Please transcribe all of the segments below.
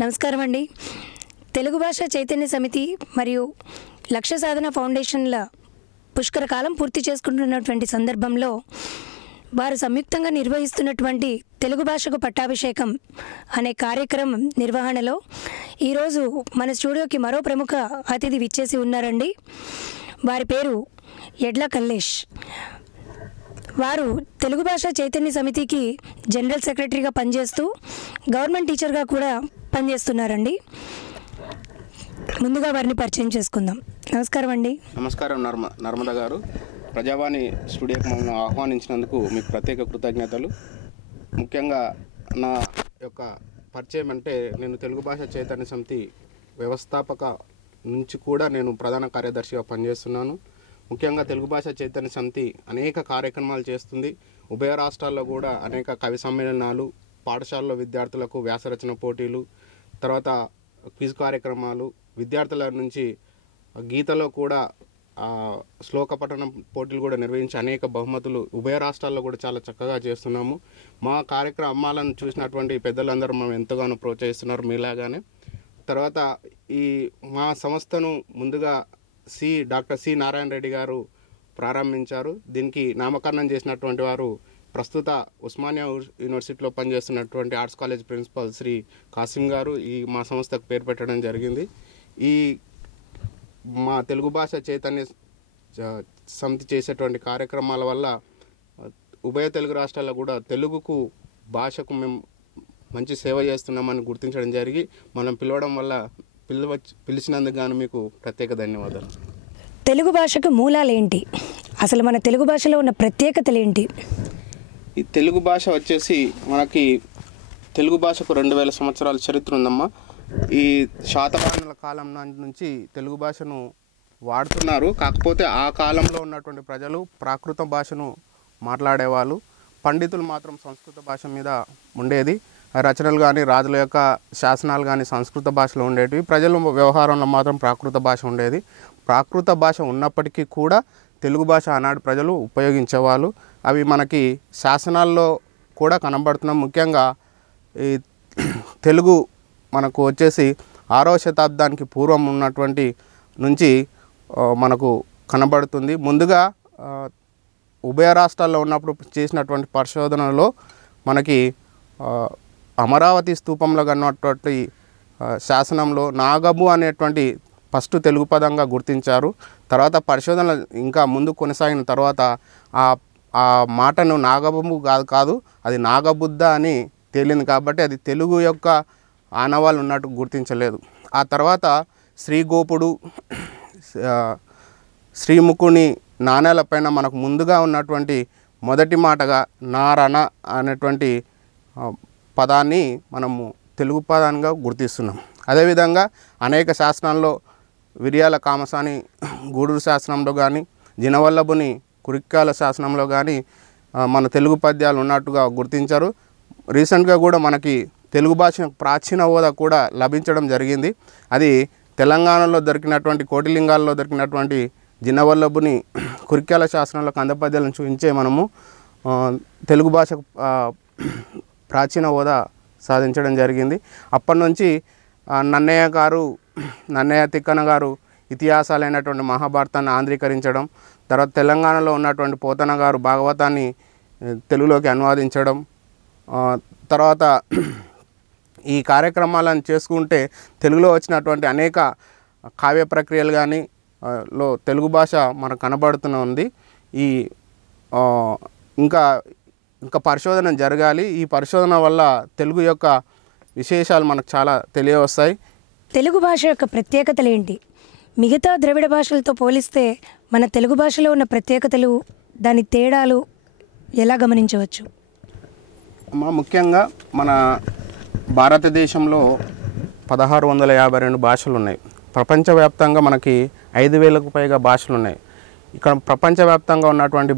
నమస్కారం అండి. తెలుగు భాష చైతన్య సమితి మరియు లక్ష్య సాధన ఫౌండేషన్ల పుష్కర కాలం పూర్తి చేసుకుంటున్నటువంటి సందర్భంలో వారు సంయుక్తంగా నిర్వహిస్తున్నటువంటి తెలుగు భాషకు పట్టాభిషేకం అనే కార్యక్రమం నిర్వహణలో ఈరోజు మన స్టూడియోకి మరో ప్రముఖ అతిథి విచ్చేసి ఉన్నారండి. వారి పేరు ఎడ్ల కల్లేష్. వారు తెలుగు భాష చైతన్య సమితికి జనరల్ సెక్రటరీగా పనిచేస్తూ గవర్నమెంట్ టీచర్గా కూడా పనిచేస్తున్నారండి. ముందుగా వారిని పరిచయం చేసుకుందాం. నమస్కారం అండి. నమస్కారం నర్మద గారు. ప్రజావాణి స్టూడియోకి మమ్మల్ని ఆహ్వానించినందుకు మీకు ప్రత్యేక కృతజ్ఞతలు. ముఖ్యంగా నా యొక్క పరిచయం అంటే, నేను తెలుగు భాష చైతన్య సమితి వ్యవస్థాపక నుంచి కూడా నేను ప్రధాన కార్యదర్శిగా పనిచేస్తున్నాను. ముఖ్యంగా తెలుగు భాష చైతన్య సమితి అనేక కార్యక్రమాలు చేస్తుంది. ఉభయ రాష్ట్రాల్లో కూడా అనేక కవి సమ్మేళనాలు, పాఠశాలలో విద్యార్థులకు వ్యాసరచన పోటీలు, తర్వాత క్విజ్ కార్యక్రమాలు, విద్యార్థుల నుంచి గీతలో కూడా శ్లోక పఠనం పోటీలు కూడా నిర్వహించి అనేక బహుమతులు ఉభయ రాష్ట్రాల్లో కూడా చాలా చక్కగా చేస్తున్నాము. మా కార్యక్రమాలను చూసినటువంటి పెద్దలందరూ మనం ఎంతగానో ప్రోత్సహిస్తున్నారు మీలాగానే. తర్వాత ఈ మా సంస్థను ముందుగా డాక్టర్ సి నారాయణ రెడ్డి గారు ప్రారంభించారు. దీనికి నామకరణం చేసినటువంటి వారు ప్రస్తుత ఉస్మానియా యూనివర్సిటీలో పనిచేస్తున్నటువంటి arts college principal Shri Kasim గారు ఈ మా సంస్థకు పేరు పెట్టడం జరిగింది. ఈ మా తెలుగు భాష చైతన్య సమితి చేసేటువంటి కార్యక్రమాల వల్ల ఉభయ తెలుగు రాష్ట్రాల్లో కూడా తెలుగుకు భాషకు మేము మంచి సేవ చేస్తున్నామని గుర్తించడం జరిగి మనం పిలవడం వల్ల పిలిచినందుకు గాను మీకు ప్రత్యేక ధన్యవాదాలు. తెలుగు భాషకు మూలాలు ఏంటి? అసలు మన తెలుగు భాషలో ఉన్న ప్రత్యేకతలు ఏంటి? ఈ తెలుగు భాష వచ్చేసి మనకి తెలుగు భాషకు 2000 సంవత్సరాల చరిత్ర ఉందమ్మా. ఈ శాతవాహనుల కాలం నుంచి తెలుగు భాషను వాడుతున్నారు. కాకపోతే ఆ కాలంలో ఉన్నటువంటి ప్రజలు ప్రాకృత భాషను మాట్లాడేవాళ్ళు. పండితులు మాత్రం సంస్కృత భాష మీద ఉండేది. రచనలు కానీ రాజుల యొక్క శాసనాలు కానీ సంస్కృత భాషలో ఉండేటివి. ప్రజల వ్యవహారంలో మాత్రం ప్రాకృత భాష ఉండేది. ప్రాకృత భాష ఉన్నప్పటికీ కూడా తెలుగు భాష ఆనాడు ప్రజలు ఉపయోగించేవాళ్ళు. అవి మనకి శాసనాల్లో కూడా కనబడుతున్నాం. ముఖ్యంగా ఈ తెలుగు మనకు వచ్చేసి 6వ శతాబ్దానికి పూర్వం ఉన్నటువంటి నుంచి మనకు కనబడుతుంది. ముందుగా ఉభయ రాష్ట్రాల్లో ఉన్నప్పుడు చేసినటువంటి పరిశోధనలో మనకి అమరావతి స్తూపంలో కన్నటువంటి శాసనంలో నాగబు అనేటువంటి ఫస్ట్ తెలుగు పదంగా గుర్తించారు. తర్వాత పరిశోధనలు ఇంకా ముందు కొనసాగిన తర్వాత ఆ మాటను నాగబు కాదు అది నాగబుద్ధ అని తేలింది. కాబట్టి అది తెలుగు యొక్క ఆనవాళ్ళు ఉన్నట్టు గుర్తించలేదు. ఆ తర్వాత శ్రీగోపుడు, శ్రీముఖుని నాణేలపైన మనకు ముందుగా ఉన్నటువంటి మొదటి మాటగా నారణ అనేటువంటి పదాన్ని మనము తెలుగు పదాన్ని గుర్తిస్తున్నాం. అదేవిధంగా అనేక శాసనాల్లో విర్యాల కామసాని గూడూరు శాసనంలో కానీ, జినవల్లభుని కురిక్కాల శాసనంలో కానీ మన తెలుగు పద్యాలు ఉన్నట్టుగా గుర్తించారు. రీసెంట్గా కూడా మనకి తెలుగు భాష ప్రాచీన హోదా కూడా లభించడం జరిగింది. అది తెలంగాణలో దొరికినటువంటి కోటిలింగాల్లో దొరికినటువంటి జినవల్లభుని కురిక్కాల శాసనంలో కందపద్యాలను చూపించే మనము తెలుగు భాషకు ప్రాచీన హోదా సాధించడం జరిగింది. అప్పటి నుంచి నన్నయ్య తిక్కన గారు ఇతిహాసాలైనటువంటి మహాభారతాన్ని ఆంధ్రీకరించడం, తర్వాత తెలంగాణలో ఉన్నటువంటి పోతన గారు భాగవతాన్ని తెలుగులోకి అనువాదించడం, తర్వాత ఈ కార్యక్రమాలను చేసుకుంటే తెలుగులో వచ్చినటువంటి అనేక కావ్య ప్రక్రియలు కానీ తెలుగు భాష మనకు కనబడుతుంది. ఇంకా పరిశోధన జరగాలి. ఈ పరిశోధన వల్ల తెలుగు యొక్క విశేషాలు మనకు చాలా తెలియవస్తాయి. తెలుగు భాష యొక్క ప్రత్యేకతలు ఏంటి? మిగతా ద్రవిడ భాషలతో పోలిస్తే మన తెలుగు భాషలో ఉన్న ప్రత్యేకతలు, దాని తేడాలు ఎలా గమనించవచ్చు? ముఖ్యంగా మన భారతదేశంలో 1652 భాషలు ఉన్నాయి. ప్రపంచవ్యాప్తంగా మనకి 5000కు పైగా భాషలు ఉన్నాయి. ఇక్కడ ప్రపంచవ్యాప్తంగా ఉన్నటువంటి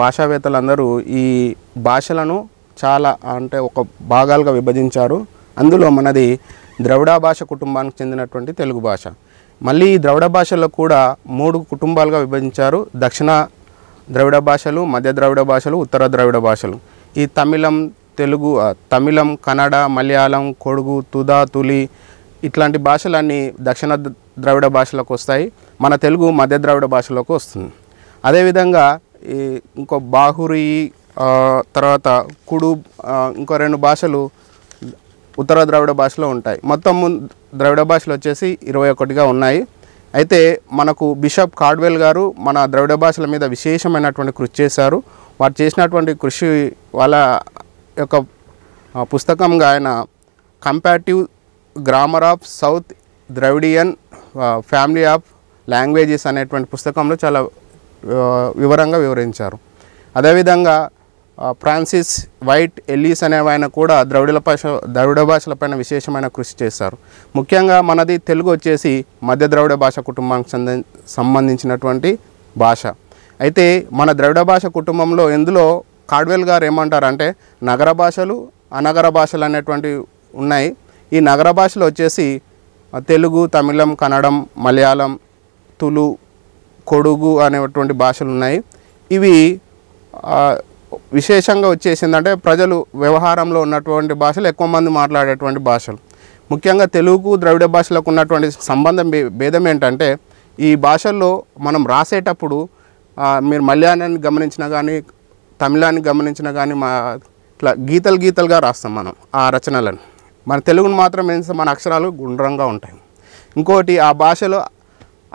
భాషావేత్తలందరూ ఈ భాషలను చాలా ఒక భాగాలుగా విభజించారు. అందులో మనది ద్రవిడ భాష కుటుంబానికి చెందినటువంటి తెలుగు భాష. మళ్ళీ ఈ ద్రవిడ భాషల్లో కూడా 3 కుటుంబాలుగా విభజించారు. దక్షిణ ద్రవిడ భాషలు, మధ్య ద్రవిడ భాషలు, ఉత్తర ద్రవిడ భాషలు. ఈ తమిళం, తెలుగు, తమిళం, కన్నడ, మలయాళం, కొడుగు, తుదా, తులి ఇట్లాంటి భాషలన్నీ దక్షిణ ద్రవిడ భాషలకు వస్తాయి. మన తెలుగు మధ్య ద్రవిడ భాషలోకి వస్తుంది. అదేవిధంగా ఈ ఇంకో బాహురి, తర్వాత కుడు, ఇంకో 2 భాషలు ఉత్తర ద్రవిడ భాషలో ఉంటాయి. మొత్తం ద్రవిడ భాషలు వచ్చేసి 21గా ఉన్నాయి. అయితే మనకు బిషప్ కార్డ్వెల్ గారు మన ద్రవిడ భాషల మీద విశేషమైనటువంటి కృషి చేశారు. వారు చేసినటువంటి కృషి వాళ్ళ యొక్క పుస్తకంగా ఆయన comparative grammar of south Dravidian family of languages అనేటువంటి పుస్తకంలో చాలా వివరంగా వివరించారు. అదేవిధంగా ఫ్రాన్సిస్ వైట్ ఎల్లిస్ అనే ఆయన కూడా ద్రవిడ భాషలపైన విశేషమైన కృషి చేశారు. ముఖ్యంగా మనది తెలుగు వచ్చేసి మధ్య ద్రవిడ భాష కుటుంబానికి సంబంధించినటువంటి భాష. అయితే మన ద్రవిడ భాష కుటుంబంలో ఇందులో కార్డ్వెల్ గారు ఏమంటారంటే నగర భాషలు, అనగర భాషలు అనేటువంటివి ఉన్నాయి. ఈ నగర భాషలు వచ్చేసి తెలుగు, తమిళం, కన్నడం, మలయాళం, తులు, కొడుగు అనేటువంటి భాషలు ఉన్నాయి. ఇవి విశేషంగా వచ్చేసిందంటే ప్రజలు వ్యవహారంలో ఉన్నటువంటి భాషలు, ఎక్కువ మంది మాట్లాడేటువంటి భాషలు. ముఖ్యంగా తెలుగు ద్రవిడ భాషలకు ఉన్నటువంటి సంబంధం భేదం ఏంటంటే ఈ భాషల్లో మనం రాసేటప్పుడు మీరు మలయాళాన్ని గమనించినా కానీ తమిళాన్ని గమనించినా కానీ ఇట్లా గీతలుగా రాస్తాం మనం ఆ రచనలను. మన తెలుగును మాత్రం ఏంటంటే మన అక్షరాలు గుండ్రంగా ఉంటాయి. ఇంకోటి ఆ భాషలో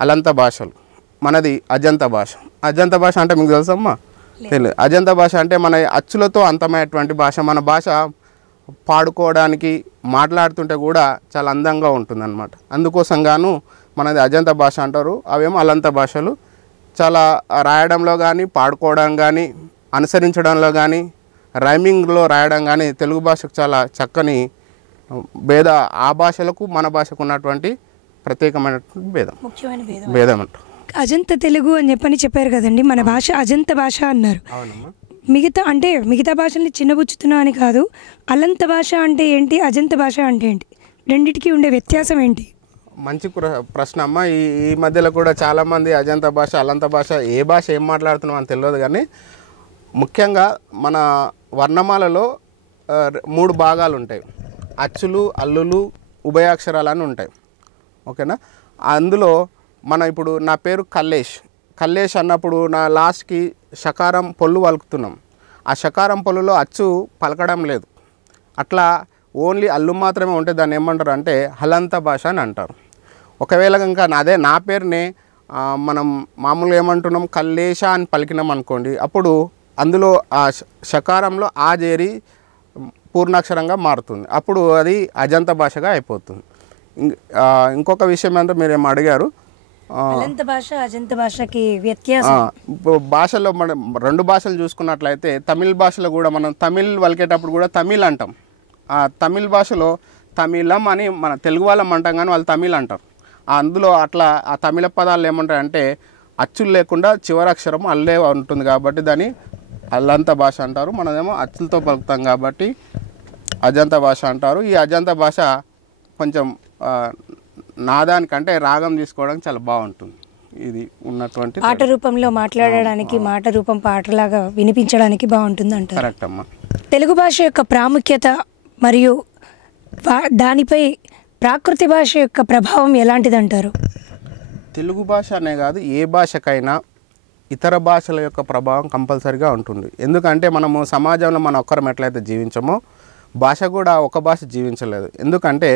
అలంత భాషలు, మనది అజంత భాష. అజంత భాష అంటే మీకు తెలుసమ్మా? తెలియదు. అజంత భాష అంటే మన అచ్చులతో అంతమైనటువంటి భాష. మన భాష పాడుకోవడానికి మాట్లాడుతుంటే కూడా చాలా అందంగా ఉంటుందన్నమాట. అందుకోసం గాను మనది అజంత భాష అంటారు. అవేమో అలంత భాషలు. చాలా రాయడంలో కానీ, పాడుకోవడం కానీ, అనుసరించడంలో కానీ, రైమింగ్లో రాయడం కానీ తెలుగు భాషకు చాలా చక్కని ఆ భాషలకు మన భాషకు ఉన్నటువంటి ప్రత్యేకమైనటువంటి భేదం అంటారు. అజంత తెలుగు అని చెప్పారు కదండి. మన భాష అజంత భాష అన్నారు. మిగతా భాషల్ని చిన్నబుచ్చుతున్నా అని కాదు. అలంత భాష అంటే ఏంటి, అజంత భాష అంటే ఏంటి, రెండిటికి ఉండే వ్యత్యాసం ఏంటి? మంచి ప్రశ్న అమ్మ. ఈ మధ్యలో కూడా చాలామంది అజంత భాష, అలంత భాష ఏ భాష ఏం మాట్లాడుతున్నాం అని తెలియదు. కానీ ముఖ్యంగా మన వర్ణమాలలో 3 భాగాలు ఉంటాయి. అచ్చులు, అల్లులు, ఉభయాక్షరాలు అని ఉంటాయి. ఓకేనా? అందులో ఇప్పుడు నా పేరు కల్లేష్ అన్నప్పుడు నా లాస్ట్కి షకారం పొల్లు పలుకుతున్నాం. ఆ షకారం పొల్లులో అచ్చు పలకడం లేదు. అట్లా ఓన్లీ అల్లు మాత్రమే ఉంటే దాన్ని ఏమంటారు అంటే హలంత భాష అని అంటారు. ఒకవేళ కనుక అదే నా పేరునే మనం మామూలుగా ఏమంటున్నాం కల్లేష అని పలికినాం అనుకోండి, అప్పుడు అందులో ఆ షకారంలో ఆ చేరి పూర్ణాక్షరంగా మారుతుంది. అప్పుడు అది అజంత భాషగా అయిపోతుంది. ఇంకొక విషయం అంటే మీరు ఏమో అడిగారు, అలంత భాష అజంత భాషకి వ్యత్యాసం. భాషలో మనం 2 భాషలు చూసుకున్నట్లయితే తమిళ భాషలో కూడా మనం తమిళ్ పలికేటప్పుడు కూడా తమిళ్ అంటాం. ఆ తమిళ భాషలో తమిళం అని మన తెలుగు వాళ్ళం అంటాం, కానీ వాళ్ళు తమిళ్ అంటారు. అందులో అట్లా ఆ తమిళ పదాలు ఏమంటారంటే అచ్చులు లేకుండా చివరి అక్షరం అల్లే ఉంటుంది కాబట్టి దాన్ని అల్లంత భాష అంటారు. మనదేమో అచ్చులతో పలుకుతాం కాబట్టి అజంత భాష అంటారు. ఈ అజంత భాష కొంచెం నాదానికంటే రాగం తీసుకోవడానికి చాలా బాగుంటుంది. ఇది ఉన్నటువంటి పాట రూపంలో మాట్లాడడానికి, మాట రూపం పాటలాగా వినిపించడానికి బాగుంటుంది అంటారు. కరెక్ట్ అమ్మా. తెలుగు భాష యొక్క ప్రాముఖ్యత మరియు దానిపై ప్రాకృతి భాష యొక్క ప్రభావం ఎలాంటిది అంటారు? తెలుగు భాష అనే కాదు, ఏ భాషకైనా ఇతర భాషల యొక్క ప్రభావం కంపల్సరీగా ఉంటుంది. ఎందుకంటే మనము సమాజంలో మనం ఒక్కరం ఎట్లయితే జీవించమో భాష కూడా ఒక భాష జీవించలేదు. ఎందుకంటే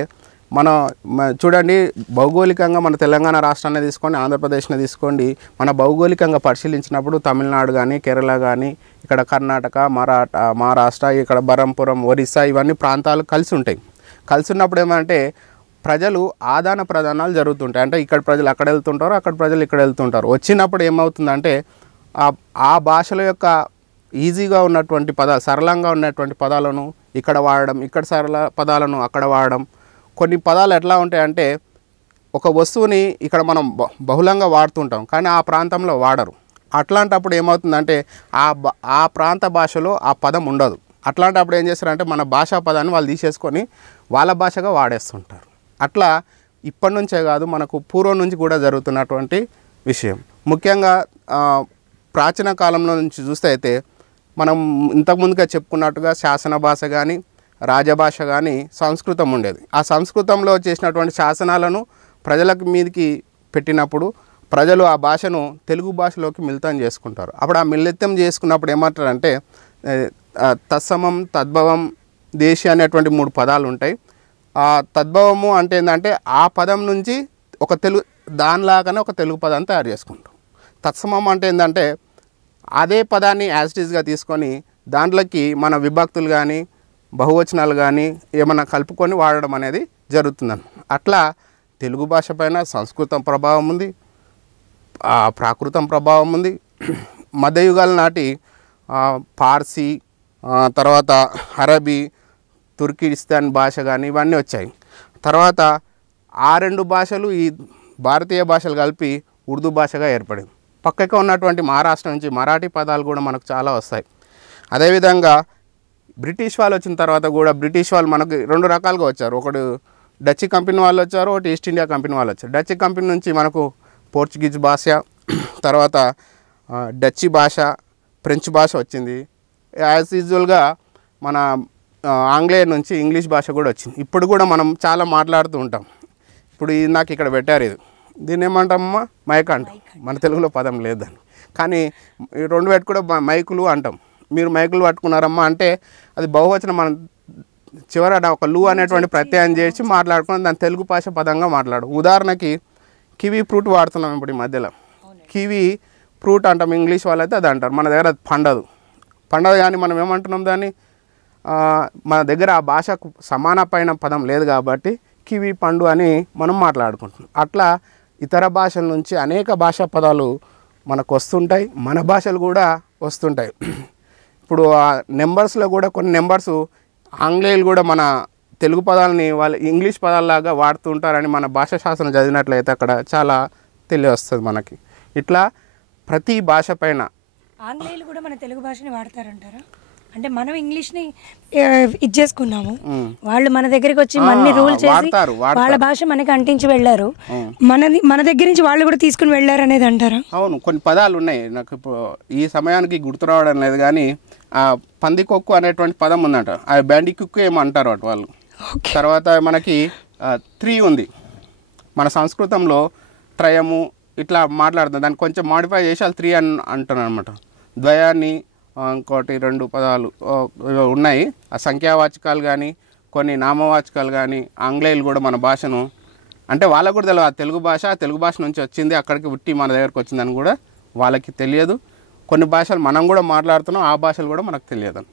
చూడండి, భౌగోళికంగా మన తెలంగాణ రాష్ట్రాన్ని తీసుకోండి, ఆంధ్రప్రదేశ్ని తీసుకోండి. మన భౌగోళికంగా పరిశీలించినప్పుడు తమిళనాడు కానీ, కేరళ కానీ, ఇక్కడ కర్ణాటక, మహారాష్ట్ర, ఇక్కడ బరంపురం, ఒరిస్సా ఇవన్నీ ప్రాంతాలు కలిసి ఉంటాయి. కలిసి ఉన్నప్పుడు ఏమంటే ప్రజలు ఆదాన ప్రదానాలు జరుగుతుంటాయి. అంటే ఇక్కడ ప్రజలు అక్కడ వెళ్తుంటారు, అక్కడ ప్రజలు ఇక్కడ వెళ్తుంటారు. వచ్చినప్పుడు ఏమవుతుందంటే ఆ భాషల యొక్క ఈజీగా ఉన్నటువంటి పదాలు, సరళంగా ఉన్నటువంటి పదాలను ఇక్కడ వాడడం, ఇక్కడ సరళ పదాలను అక్కడ వాడడం. కొన్ని పదాలు ఎట్లా ఉంటాయంటే ఒక వస్తువుని ఇక్కడ మనం బహుళంగా వాడుతుంటాం, కానీ ఆ ప్రాంతంలో వాడరు. అట్లాంటప్పుడు ఏమవుతుందంటే ఆ ప్రాంత భాషలో ఆ పదం ఉండదు. అట్లాంటప్పుడు ఏం చేస్తారంటే మన భాషా పదాన్ని వాళ్ళు తీసేసుకొని వాళ్ళ భాషగా వాడేస్తుంటారు. అట్లా ఇప్పటి నుంచే కాదు, మనకు పూర్వం నుంచి కూడా జరుగుతున్నటువంటి విషయం. ముఖ్యంగా ప్రాచీన కాలంలో నుంచి చూస్తే అయితే మనం ఇంతకుముందుగా చెప్పుకున్నట్టుగా శాసన భాష కానీ రాజభాష కానీ సంస్కృతం ఉండేది. ఆ సంస్కృతంలో చేసినటువంటి శాసనాలను ప్రజలకు మీదకి పెట్టినప్పుడు ప్రజలు ఆ భాషను తెలుగు భాషలోకి మిళితం చేసుకుంటారు. అప్పుడు ఆ మిళితం చేసుకున్నప్పుడు ఏమంటారంటే తత్సమం, తద్భవం, దేశీ అనేటువంటి 3 పదాలు ఉంటాయి. ఆ తద్భవము అంటే ఏంటంటే ఆ పదం నుంచి ఒక దానిలాగానే ఒక తెలుగు పదాన్ని తయారు చేసుకుంటాం. తత్సమం అంటే ఏంటంటే అదే పదాన్ని యాజ్ ఇట్ ఈస్గా తీసుకొని దాంట్లోకి మన విభక్తులు కానీ బహువచనాలు కానీ ఏమైనా కలుపుకొని వాడడం అనేది జరుగుతుందన్న. అట్లా తెలుగు భాష పైన సంస్కృతం ప్రభావం ఉంది, ప్రాకృతం ప్రభావం ఉంది. మధ్యయుగాల నాటి పార్సీ, తర్వాత అరబీ, తుర్కిస్తాన్ భాష కానీ ఇవన్నీ వచ్చాయి. తర్వాత ఆ 2 భాషలు ఈ భారతీయ భాషలు కలిపి ఉర్దూ భాషగా ఏర్పడింది. పక్కగా ఉన్నటువంటి మహారాష్ట్ర నుంచి మరాఠీ పదాలు కూడా మనకు చాలా వస్తాయి. అదేవిధంగా బ్రిటిష్ వాళ్ళు వచ్చిన తర్వాత కూడా బ్రిటిష్ వాళ్ళు మనకు 2 రకాలుగా వచ్చారు. ఒకటి డచ్ కంపెనీ వాళ్ళు వచ్చారు, ఒకటి ఈస్ట్ ఇండియా కంపెనీ వాళ్ళు వచ్చారు. డచ్ కంపెనీ నుంచి మనకు పోర్చుగీస్ భాష, తర్వాత డచ్ భాష, ఫ్రెంచ్ భాష వచ్చింది. యాజ్ యూజువల్గా మన ఆంగ్లేయ నుంచి ఇంగ్లీష్ భాష కూడా వచ్చింది. ఇప్పుడు కూడా మనం చాలా మాట్లాడుతూ ఉంటాం. ఇప్పుడు నాకు ఇక్కడ పెట్టారు, దీన్ని ఏమంటామమ్మా? మైక్ అంటాం. మన తెలుగులో పదం లేదని, కానీ ఈ 2 పెట్టి కూడా మైకులు అంటాం. మీరు మైకులు పట్టుకున్నారమ్మా అంటే అది బహువచనం. మనం చివర ఒక లు అనేటువంటి ప్రత్యయం చేసి మాట్లాడుకుని దాని తెలుగు భాష పదంగా మాట్లాడు. ఉదాహరణకి కివీ ఫ్రూట్ వాడుతున్నాం ఇప్పుడు ఈ మధ్యలో. కివీ ఫ్రూట్ అంటాం, ఇంగ్లీష్ వాళ్ళైతే అది అంటారు. మన దగ్గర అది పండదు కానీ మనం ఏమంటున్నాం దాన్ని? మన దగ్గర ఆ భాషకు సమానమైన పదం లేదు కాబట్టి కివీ పండు అని మనం మాట్లాడుకుంటున్నాం. అట్లా ఇతర భాషల నుంచి అనేక భాషా పదాలు మనకు వస్తుంటాయి, మన భాషలు కూడా వస్తుంటాయి. ఇప్పుడు ఆ నెంబర్స్లో కూడా కొన్ని నెంబర్స్ ఆంగ్లేయులు కూడా మన తెలుగు పదాలని వాళ్ళు ఇంగ్లీష్ పదాలలాగా వాడుతుంటారని మన భాషా శాస్త్రం చదివినట్లయితే అక్కడ చాలా తెలియవస్తుంది మనకి. ఇట్లా ప్రతి భాష పైన ఆంగ్లేయులు కూడా మన తెలుగు భాషని వాడతారంటారా? అంటే మనం ఇంగ్లీష్ని ఇచ్చేసుకున్నాము, వాళ్ళు మన దగ్గరికి వచ్చి మన రూల్ చేసి వాళ్ళ భాష మనకి అంటించి వెళ్ళారు, మన దగ్గర నుంచి వాళ్ళు కూడా తీసుకుని వెళ్ళారు అనేది అంటారా? అవును, కొన్ని పదాలు ఉన్నాయి నాకు ఇప్పుడు ఈ సమయానికి గుర్తు రావడం లేదు, కానీ ఆ పందికొక్కు అనేటువంటి పదం ఉందంట. ఆ బ్యాండీ కుక్కు ఏమో అంటారు అటు వాళ్ళు. తర్వాత మనకి 3 ఉంది. మన సంస్కృతంలో త్రయము ఇట్లా మాట్లాడుతుంది, దాన్ని కొంచెం మాడిఫై చేసి వాళ్ళు 3 అని అంటున్నారు అనమాట. ద్వయాన్ని ఇంకోటి 2 పదాలు ఉన్నాయి. ఆ సంఖ్యావాచకాలు కానీ కొన్ని నామవాచకాలు కానీ ఆంగ్లేయులు కూడా మన భాషను అంటే వాళ్ళకు కూడా తెలియదు. ఆ తెలుగు భాష నుంచి వచ్చింది, అక్కడికి పుట్టి మన దగ్గరకు వచ్చిందని కూడా వాళ్ళకి తెలియదు. కొన్ని భాషలు మనం కూడా మాట్లాడుతున్నాం, ఆ భాషలు కూడా మనకు తెలియదు.